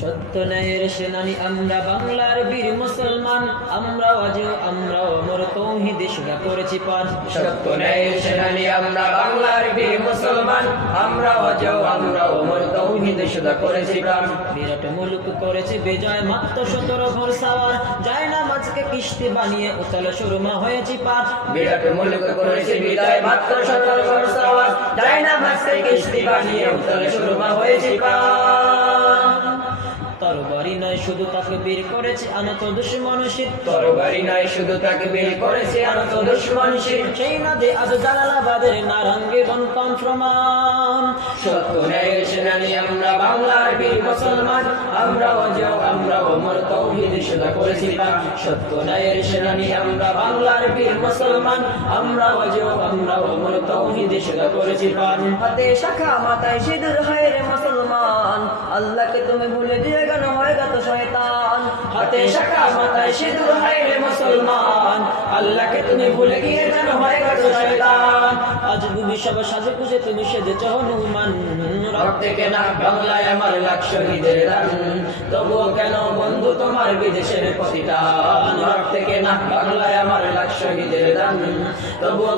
সত্য ন্যায়ের সেনানি, আমরা বাংলার বীর মুসলমান। আমরা আজও আমরা অমর, তৌহিদে সুদা করেছি পান। সত্য ন্যায়ের সেনানি, আমরা বাংলার বীর মুসলমান। আমরা অজেও আমরা ওমর তৌহিদে সুদা করেছি প্রাণ বিরাট মুলুক করেছে বেজয়, মাত্র সতেরো ঘর সাওয়ার। যায় না মাঝকে কিস্তি বানিয়ে উতল সুরমা হয়েছি পার বিরাট মুলুক করেছি বিদায় মাত্র সতেরো ঘর সওয়ার। যায় না মাসে কিস্তি বানিয়ে উত্তর সুরমা হয়েছি নয় শুধু তাকে বীর করেছে আনত দুশ্মন শীত তরবারি নাই শুধু তাকে বের করেছে আনত দুশ্মন শির সেই নদে আজ জালালাবাদের নারাঙ্গে বন্টন প্রমাণ। সত্য ন্যায়ের সেনানি আমরা বাংলার বীর মুসলমান। আমরা অজেও আমরা ওমর তৌহিদ সুদা করেছি সত্য ন্যায়ের সেনানি আমরা বাংলার বীর মুসলমান। আমরা অজেও আমরা ওমর তৌহিদ সুদা করেছি প্রাণ হাতে শাখা মাথায় সিঁদুর হয় রে মুসলমান। আল্লাহকে তুমি ভুলে দিয়ে কেন হয় গত শয়তান, হাতে শাখা মাথায় সিঁদুর হায় রে মুসলমান। আল্লাহকে তুমি ভুলে গিয়ে যেন হয়ে গেছো শয়তান। সাজে পুজে তুমি বাংলায় আমার লাখ শহীদের কেন বন্ধু তোমার বিদেশের কেনা বাংলায় আমার লাখ শহীদের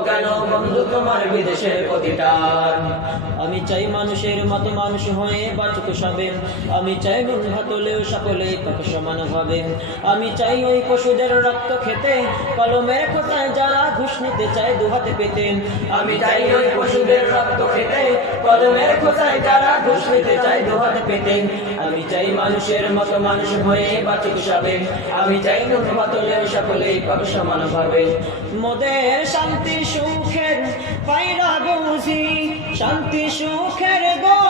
কেন বন্ধু তোমার বিদেশের প্রতিদান? আমি চাই মানুষের মতো মানুষ হয়ে বাঁচুক সবে। আমি চাই নুন ভাতলেও সকলেই পাক সমান ভাবে। আমি চাই ওই পশুদের রক্ত খেতে কলমের খোঁচায় যারা ঘুষ নিতে চায় দুহাতে পেতেন আমি চাই ওই পশুদের রক্ত খেতে যারা ঘুষ চাই পেতে। আমি চাই মানুষের মতো মানুষ হয়ে বাঁচুক আমি চাই পাক সমান ভাবে। মোদের শান্তি, সুখের পায়রা বুঝি, শান্তি, সুখের গো।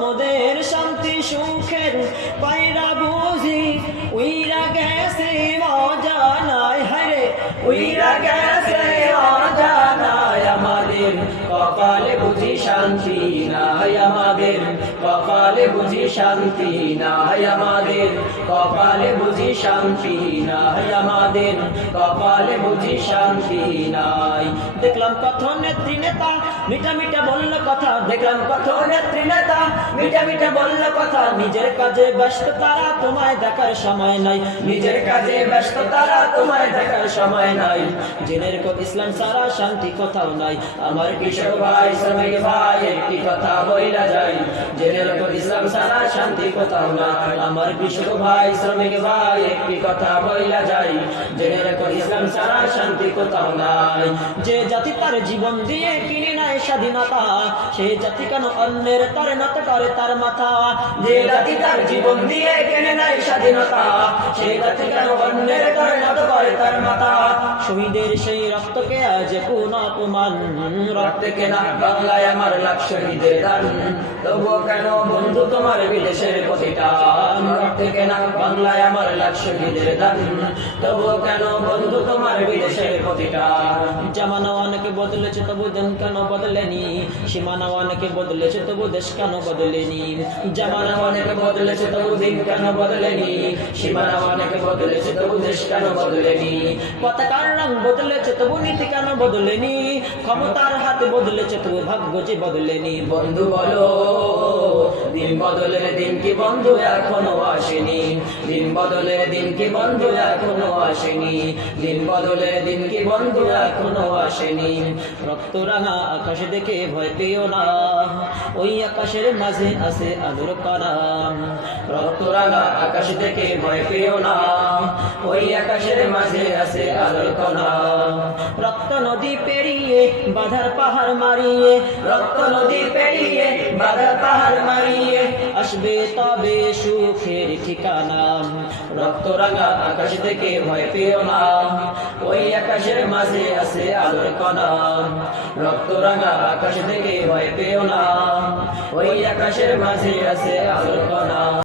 মোদের শান্তি, সুখের পায়রা বুঝি, উইরা গেছে মজা নাই হারে উইরা গেছে কপালে বুঝি শান্তি নাই আমাদের, কপালে বুঝি শান্তি নাই আমাদের, কপালে বুঝি শান্তি নাই। দেখলাম কত নেত্রী নেতা মিঠা মিঠা বলল কথা, দেখলাম কত নেত্রী নেতা মিঠা মিঠা বলল কথা, নিজের কাজে ব্যস্ত তারা তোমায় দেখার সময় নাই। নিজের কাজে ব্যস্ত তারা তোমায় দেখার সময় নাই। জেনের কো ইসলাম সারা শান্তি কোথাও নাই। আমার কৃষক ভাই, শ্রমিক ভাই, একটি কথা বইলা যায়। জেনে রাখো ইসলাম সারা শান্তি কোথাও নাই। আমার কৃষক ভাই শ্রমিক ভাই, একটি কথা বইলা যায় জেনে ইসলাম সারা শান্তি কোথাও নাই। যে জাতি তার জীবন দিয়ে কিনে নেয় স্বাধীনতা, সে জাতি কেন অন্যের তরে নত করে তার মাথা? যে জাতি তার জীবন দিয়ে কেনে নাই স্বাধীনতা, সে জাতি কেন অন্যের করে নত করে তার মাথা? শহীদের সেই রক্তকে আজ কোন অপমান? রক্তে কেনা বাংলায় আমার লাখ শহীদের দান। তবুও কেন বন্ধু তোমার বিদেশের প্রতিটান রক্তে কেনা বাংলায় আমার লাখ শহীদের দান। তবুও কেন বন্ধু তোমার বিদেশের প্রতিটান জামানা অনেকে বদলেছে তবু দিন কেন বদলেনি? সীমানা অনেকে বদলেছে তবু দেশ কেন বদলেনি? জামানা অনেক বদলেছে তবু দিন কেন বদলেনি? সীমানা অনেক বদলেছে তবু দেশ কেন বদলেনি? পতাকার রং বদলেছে, তবু নীতি কেন বদলেনি। ক্ষমতার হাতে বদলেছে, তবু ভাগ্য যে বদলেনি। বন্ধু বলো, দিন বদলের দিন কি বন্ধু এখনও আসেনি? দিন বদলের দিন কি বন্ধু এখনও আসেনি? দিন বদলের দিন কি বন্ধু এখনও আসেনি? রক্ত রাঙা আকাশ দেখে ভয় পেও না। ওই আকাশের মাঝে আছে আলোর কালাম রক্ত রাঙা আকাশ থেকে ভয় পেও না। ওই আকাশের মাঝে আছে আলোর কালাম রক্ত নদী পেরিয়ে বাধার পাহাড় মারিয়ে, রক্ত নদী পেরিয়ে বাধার পাহাড় মারিয়ে আসবে তবে সুখের ঠিকানা। রক্ত রাঙা আকাশ থেকে ভয় পেও না। ওই আকাশের মাঝে আছে আলোর কণা। রক্ত রাঙা আকাশ থেকে ভয় পেও না। ওই আকাশের মাঝে আছে আলোর কণা।